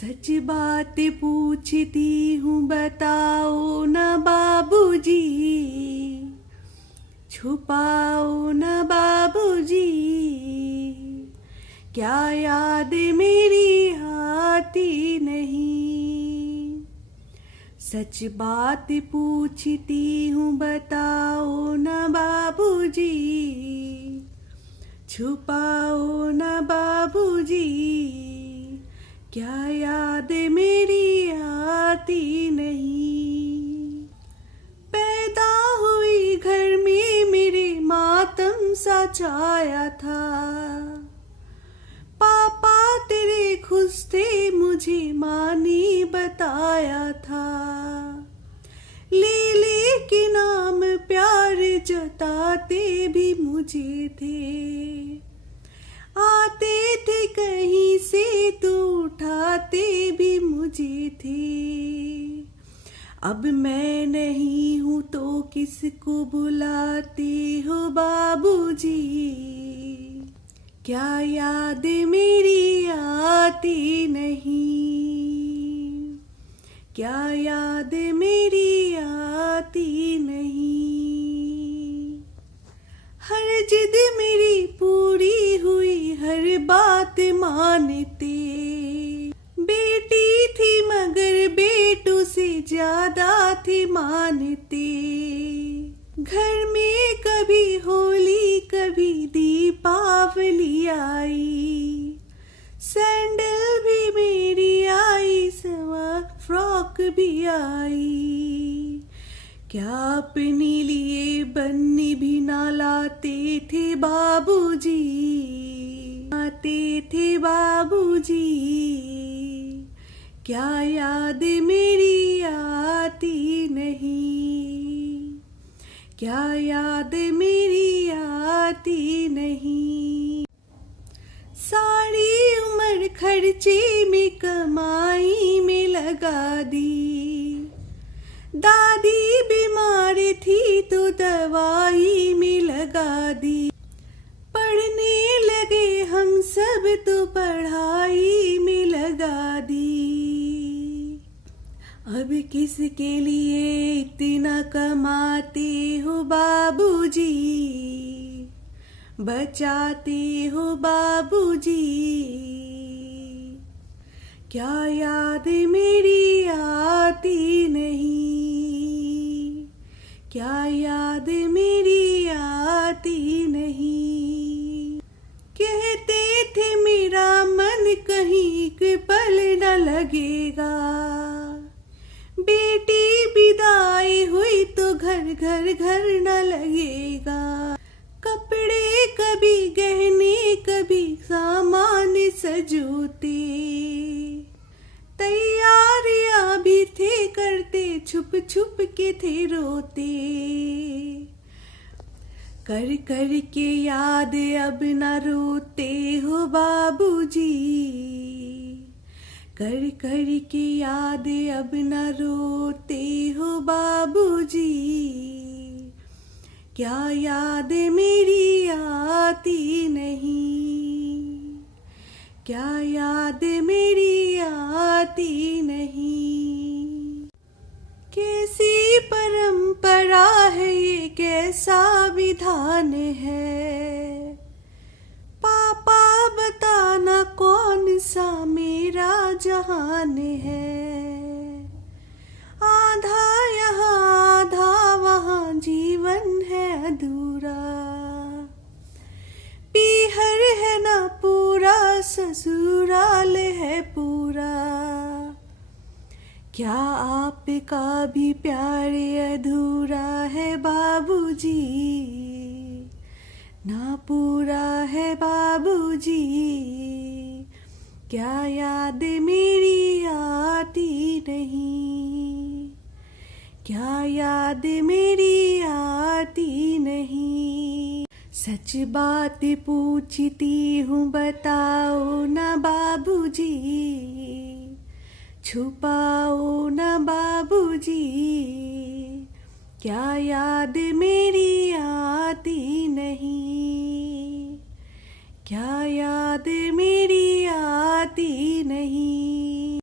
सच बात पूछती हूँ बताओ न बाबूजी, छुपाओ न बाबूजी, क्या याद मेरी आती नहीं। सच बात पूछती हूँ बताओ न बाबूजी, छुपाओ न बाबूजी, क्या याद मेरी आती नहीं। पैदा हुई घर में मेरे मातम सा छाया था, पापा तेरे खुश थे मुझे माँ ने बताया था। लीले के नाम प्यार जताते भी मुझे थे, आते थे कहीं से तो उठाते भी मुझे थे। अब मैं नहीं हूँ तो किसको बुलाते हो बाबूजी, क्या याद मेरी आती नहीं, क्या याद मेरी आती नहीं। हर जिद मेरी पूरी हुई हर बात मानते, बेटी थी मगर बेटों से ज्यादा थे मानते। घर में कभी होली कभी दीपावली आई, सैंडल भी मेरी आई सवा फ्रॉक भी आई। क्या अपने लिए बन्नी भी ना लाते थे बाबूजी, आते थे बाबूजी, क्या याद मेरी आती नहीं, क्या याद मेरी आती नहीं। सारी उम्र खर्चे में कमाई में लगा दी, दादी बीमार थी तो दवाई में लगा दी। पढ़ने लगे हम सब तो पढ़ाई में लगा दी। अब किसके लिए इतना कमाते हो बाबूजी, बचाते हो बाबूजी, क्या याद मेरी आती नहीं, क्या याद मेरी आती नहीं। कहते थे मेरा मन कहीं के पल न लगेगा, बेटी विदाई हुई तो घर घर घर न लगेगा। कपड़े कभी गहने कभी सामान सजोते, तैयारियां भी थे करते छुप छुप के थे रोते। कर कर के याद अब न रोते हो बाबूजी, कर कर के याद अब न रोते हो बाबूजी, क्या याद मेरी आती नहीं, क्या याद मेरी आती नहीं। कैसी परंपरा है ये कैसा विधान है, पापा बताना कौन सा मेरा जहान है। आधा यहाँ आधा वहाँ जीवन है अधूरा, पीहर है ना पूरा ससुराल है पूरा। क्या आपका भी प्यार अधूरा है बाबूजी, ना पूरा है बाबूजी, क्या याद मेरी आती नहीं, क्या याद मेरी आती नहीं। सच बात पूछती हूँ बताओ न बाबूजी, छुपाओ न बाबूजी, क्या याद मेरी आती नहीं, क्या याद मेरी आती नहीं।